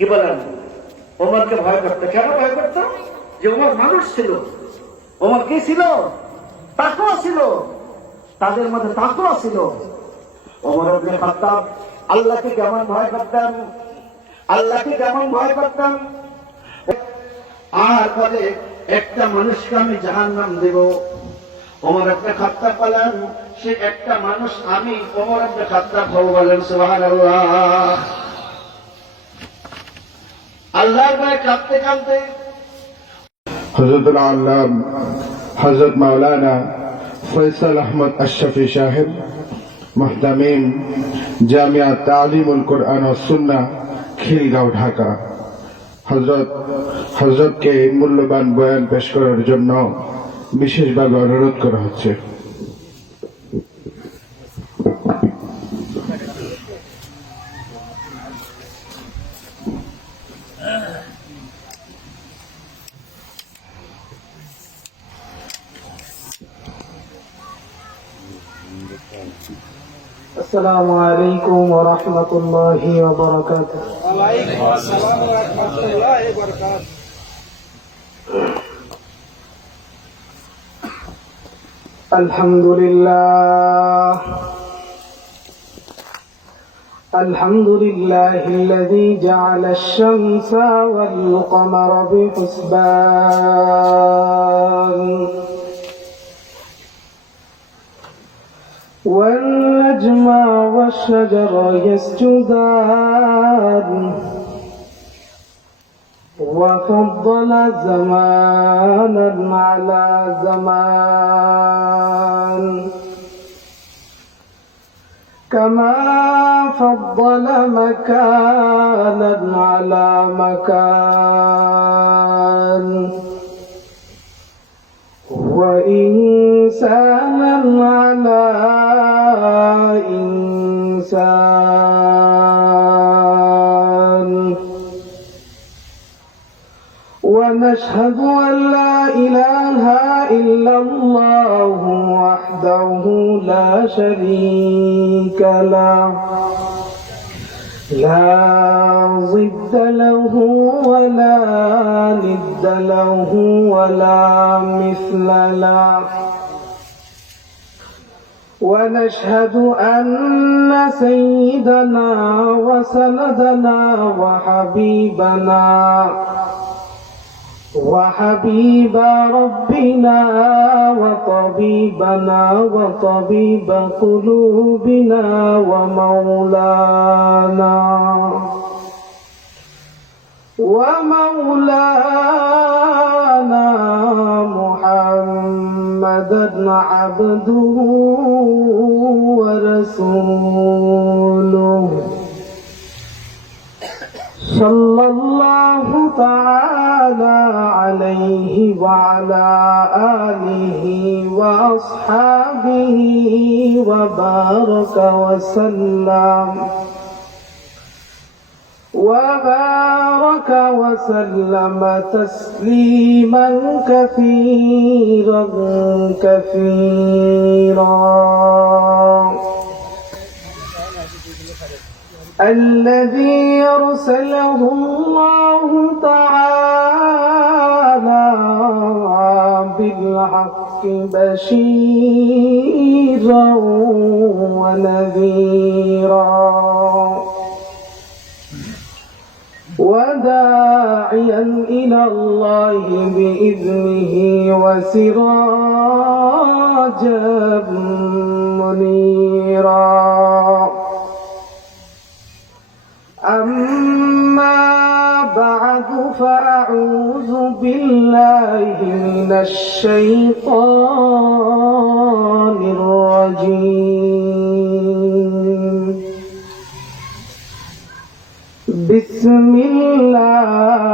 কি বলেন? ওমরকে ভয় করতো। কেন ভয় করতো? যে ওমর মানুষ ছিল। ওমর কি ছিল? তাকওয়া ছিল, তাদের মধ্যে তাকওয়া ছিল। ওমর ইবনে খাত্তাব আল্লাহকে কেমন ভয় করতেন, আল্লাহকে কেমন ভয় করতেন। আর বলে একটা মানুষকে আমি জাহান্নাম দেব। ওমর ইবনে খাত্তাব বলেন সে একটা মানুষ আমি ওমর ইবনে খাত্তাব হব। বলেন সুবহানাল্লাহ। আল্লাহর ভয়ে কাঁপতে কাঁপতে হযরতুল আল্লাম হযরত মাওলানা ফয়সাল আহমদ আশরাফি সাহেব মুহতামিম জামিয়া তালিমুল কুরআন ও সুন্নাহ খিলগাঁও ঢাকা হযরতকে মূল্যবান বয়ান পেশ করার জন্য বিশেষভাবে অনুরোধ করা হচ্ছে। السلام عليكم ورحمة الله وبركاته. وعليكم السلام ورحمة الله وبركاته. الحمد لله الذي جعل الشمس والقمر بحسبان والنجم والشجر يسجدان وفضل زمانا على زمان كما فضل مكانا على مكان وإنسانا على إنسان ونشهد أن لا إله إلا الله وحده لا شريك له لا ضد له ولا ند له ولا مثل له ونشهد أن سيدنا وسندنا وحبيب ربنا وطبيبنا وطبيب قلوبنا ومولانا محمدا عبده ورسوله صلى الله تعالى عليه وعلى آله وأصحابه وبارك وسلم تسليما كثيرا الذي أرسله الله تعالى بالحق بشيرا ونذيرا وداعيا إلى الله بإذنه وسراجا منيرا. أما بعد فأعوذ بالله من الشيطان الرجيم. بسم الله